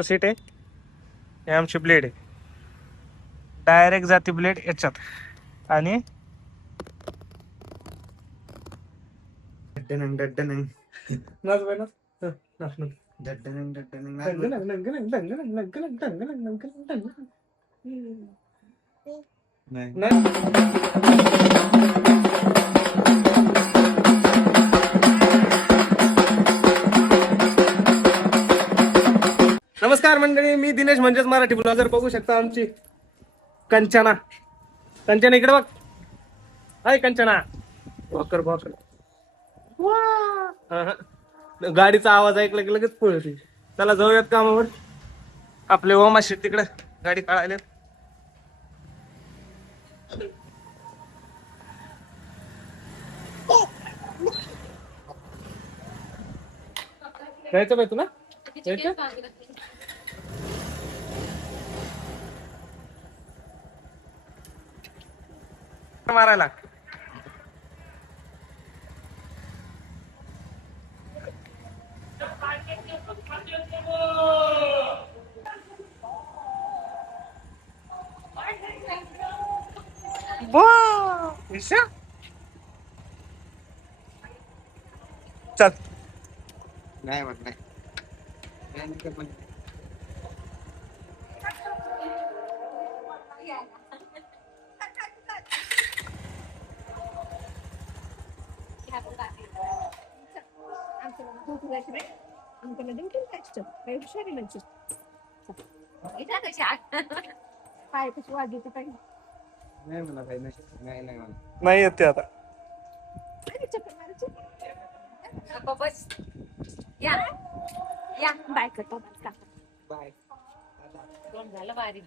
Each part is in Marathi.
सीट आहे हे आमची ब्लेड आहे डायरेक्ट जाते ब्लेड याच्यात आणि डड्डनंग नमस्कार मंडळी मी दिनेश म्हणजेच मराठी ब्लॉगर बघू शकता आमची कंचना. कंचना इकडे बघ. हाय कंचना. भॉकर भॉकर वा. अहं. गाडीचा आवाज ऐकला की लगेच पळते चला जाऊयात कामावर. आपले ओमाशी तिकडे. गाडी काढायला जायचं बाई तुला? मारायला Wow! Isa? चल नाही म्हणत नाही नाही कशी आठ पाय कशी वाजवते पाहिजे नाही मला काही नाही नाही नाही मला नाही येत ते आता. बस या या बाय करतो का बाय झालं बारी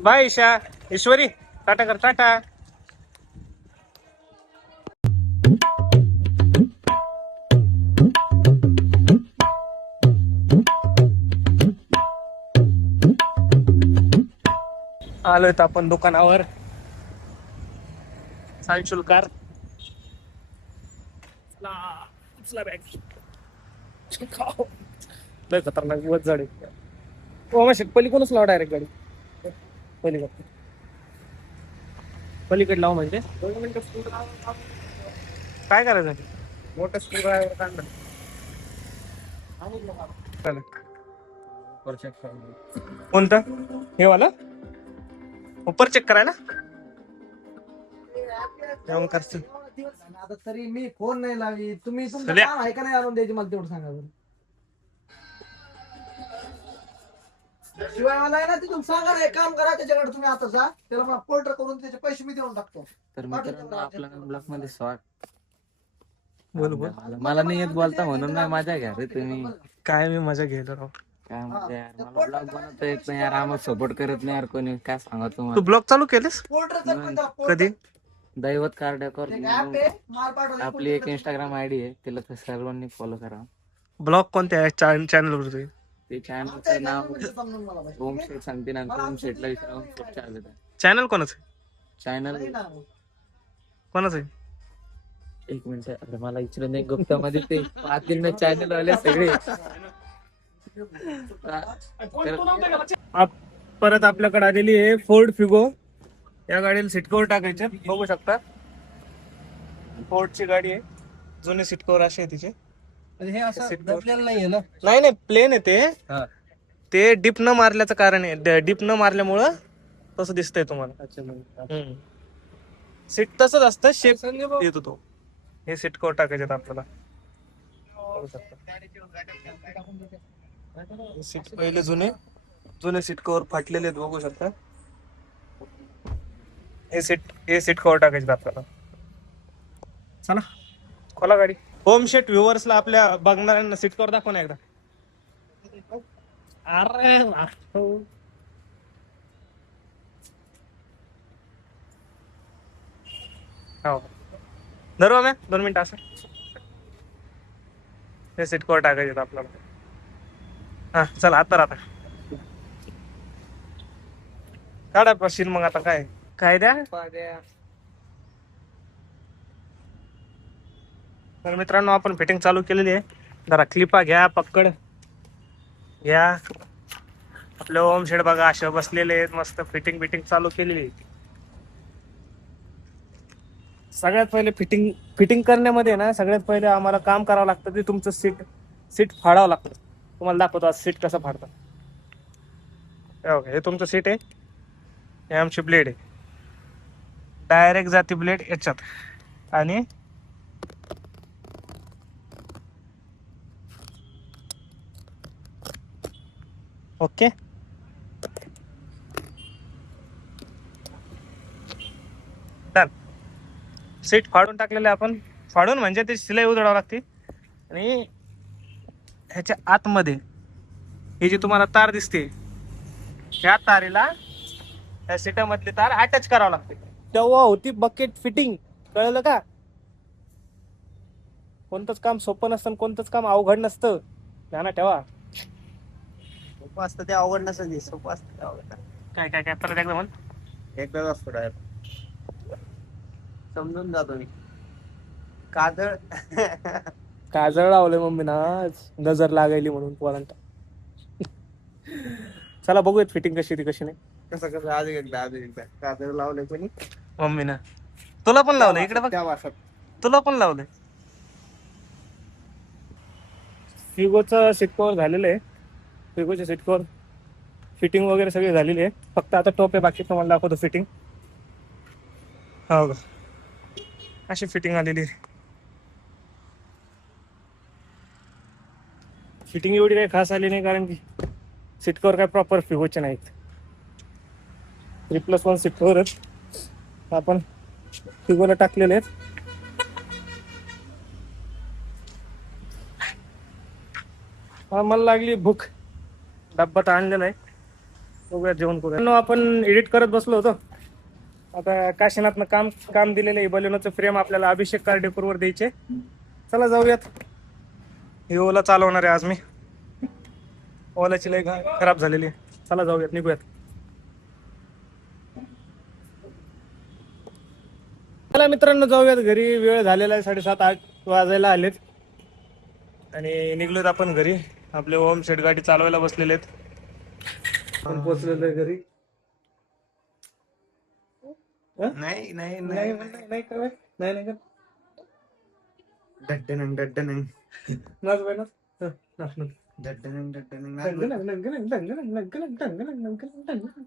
बाय ईशा ईश्वरी. टाटा कर टाटा. आलोय तर आपण दुकानावर. सांशुलकार बॅग लय खतरनाक दिवस झाडे ओ मग पलीकडूनच लाव डायरेक्ट गाडी. पलीकडे. पलीकडे लाव म्हणजे. दोन मिनिटं स्कूटर काय करायचं मोठं स्कूल ड्रायव्हर काढलं कोणतं? हे वाला? उपर चेक करायला? करशील. आता तरी मी फोन नाही लावी तुम्ही तुमचं. काम आहे का नाही आणून द्यायची मला तेवढं सांगा शिवाय ना तिथून सांगा ना एक काम करा त्याच्याकडे तुम्ही आता जा. त्याला मला पोल्टर करून त्याचे पैसे मी देऊन टाकतो. तर मित्रांनो आपला ब्लॉकमध्ये स्वागत बोल बोल. मला- नाही येत बोलता म्हणून नाही माझ्या घ्या रे तुम्ही. काय मी मजा घ्यायला राव. काय म्हणजे यार मला ब्लॉग बनवता येत नाही यार आम्हाला सपोर्ट करत नाही यार कोणी. काय सांगा तू तुम्हाला ब्लॉग चालू केलेस? पोल्टर कर पण त्याला कधी. दैवत कार्डकर माल आपली एक इंस्टाग्राम आयडी आहे तिला तर सर्वांनी फॉलो करा. ब्लॉग कोणत्या? चॅनल वर तुझे ते चॅनलचं नाव. ओम शेठ सांगते नंतर ओम शेठला विचारून खूप चालत आहे चॅनल कोणाचं? चॅनल नाही ना. कोणाचं? आहे? एक मिनिट आता मला विचारून एक गुप्ता मध्ये ते पाहतील ना चॅनल वाले सगळे. परत आपल्याकडे आलेली आहे फोर्ड फिगो या गाडीला सीट कव्हर टाकायचे बघू शकता. फोर्डची गाडी आहे. जुने सीट कव्हर असे आहे तिचे. हे असं Seat दबलेलं नाहीये ना? नाही नाही प्लेन आहे ते. हा. ते डिप न मारल्याचं कारण आहे. डिप न मारल्यामुळं तसं दिसतंय तुम्हाला. सीट तसंच असतं. शेप येतो तो. हे सीट कव्हर टाकायचे आपल्याला. बघू शकता. सीट पहिले जुने. जुने सीट कव्हर फाटलेले आहेत बघू शकता. हे सीट हे सीट कव्हर टाकायचे आपल्याला. चला. खोला गाडी. होम शेट व्ह्युअर्सला आपल्या बघणाऱ्यांना सीट दाखव ना एकदा. अरे. हो. धरू मॅ दोन मिनिटं असं. हे सीट कव्हर टाकायचे आपल्याला. हा चला आता आता काढा पाशील मग आता काय? काय द्या? तर मित्रांनो आपण फिटिंग चालू केलेली आहे. जरा क्लिपा घ्या पक्कड घ्या. आपलं ओम शेड बघा असे बसलेले आहेत मस्त फिटिंग बिटिंग चालू केलेली आहे. सगळ्यात पहिले फिटिंग फिटिंग करण्यामध्ये ना सगळ्यात पहिले आम्हाला काम करावं लागतं ते तुमचं सीट सीट फाडावं लागतं. तुम्हाला दाखवतो आज सीट कसं फाडतं हे हे तुमचं सीट आहे. हे आमची ब्लेड आहे. डायरेक्ट जाते ब्लेड याच्यात. आणि ओके सीट फाडून टाकलेलं आपण. फाडून म्हणजे ते शिलाई उधळावं लागते. आणि ह्याच्या आतमध्ये ही जी तुम्हाला तार दिसते त्या तारेला त्या सीटामधली तार अटॅच करावं लागते. तेव्हा होती बकेट फिटिंग कळलं का? कोणतंच काम सोपं नसतं कोणतंच काम अवघड नसतं. ध्यानात ठेवा. सोपं असतं ते अवघड नसतं ते सोपं असतं ते अवघड काय काय काय? परत एकदा म्हण एकदाच असतो डायरेक्ट. समजून जातो मी. काजळ. काजळ लावलंय मम्मी ना आज नजर लागायली म्हणून पोरांना. चला बघूयात फिटिंग कशी ती कशी नाही. कसं कसं? आज एकदा आज एकदा काजळ लावलंय कोणी? मम्मी ना. तुला पण लावलंय इकडे बघ. त्या वासात. तुला पण लावलंय. फिगोचं सीट कव्हर झालेलं आहे. सीट कव्हर फिटिंग वगैरे सगळी झालेली आहे फक्त आता टॉप आहे बाकी तुम्हाला दाखवतो फिटिंग हो का? अशी फिटिंग आलेली आहे. फिटिंग एवढी काही खास आली नाही कारण की सीट कव्हर काय प्रॉपर फिगोचे नाहीत. थ्री प्लस वन सीट कव्हरच आपण फिगोला टाकलेले आहेत. हा, मला लागली भूक. डब्बा तर आणलेला आहे. बघूया जेवण करूया. आपण एडिट करत बसलो होतो. आता काशीनाथनं काम काम दिलेलं आहे. बलूनचं फ्रेम आपल्याला अभिषेक कार्डेपूरवर द्यायचे. चला जाऊयात. ही ओला चालवणार आहे आज मी. ओलाची लय घा- खराब झालेली आहे. चला जाऊयात निघूयात. चला मित्रांनो जाऊयात. घरी वेळ झालेला आहे साडेसात आठ वाजायला आलेत. आणि निघलोत आपण घरी. आपले ओम शेट गाडी चालवायला बसलेले आहेत आपण पोहोचलेलो आहे घरी नाही नाही नाही नाही नाही नाही कर बाई. नाही नाही कर डड्डन डड्डन नाच नाच. हं, नाच, नाच. डड्डन डड्डन डंगलंग, डंगलंग, डंगलंग, डंगलंग, डंगलंग, डंगलंग, डंगलंग.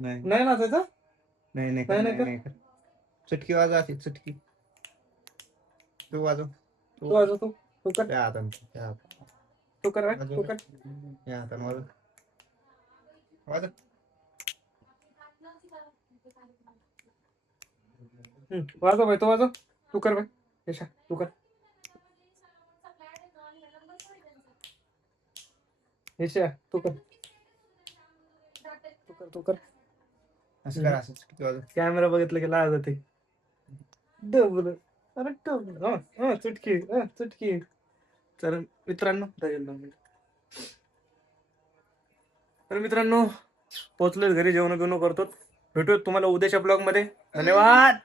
नाही नाही नाचायचं नाही नाही नाही, नाही. नाही नाही. चुटकी वाजव अशी चुटकी तू वाजव तू वाजव तू तू कर. त्या हातानं त्या. तू कर तू कर. या हातानं वाजव. वाजव वाजव बाई तू वाजव. तू कर बाई. यशा तू कर. यशा तू कर. तू कर तू कर. असं कर असं वाजव? कॅमेरा बघितलं की लाज होते डबल. अरे डबल हा हा चुटकी हा चुटकी. तर मित्रांनो राहील दोन मिनिट. तर मित्रांनो पोहोचलो घरी जेवण बिवणं करतो. भेटूयात तुम्हाला उद्याच्या ब्लॉगमध्ये. धन्यवाद!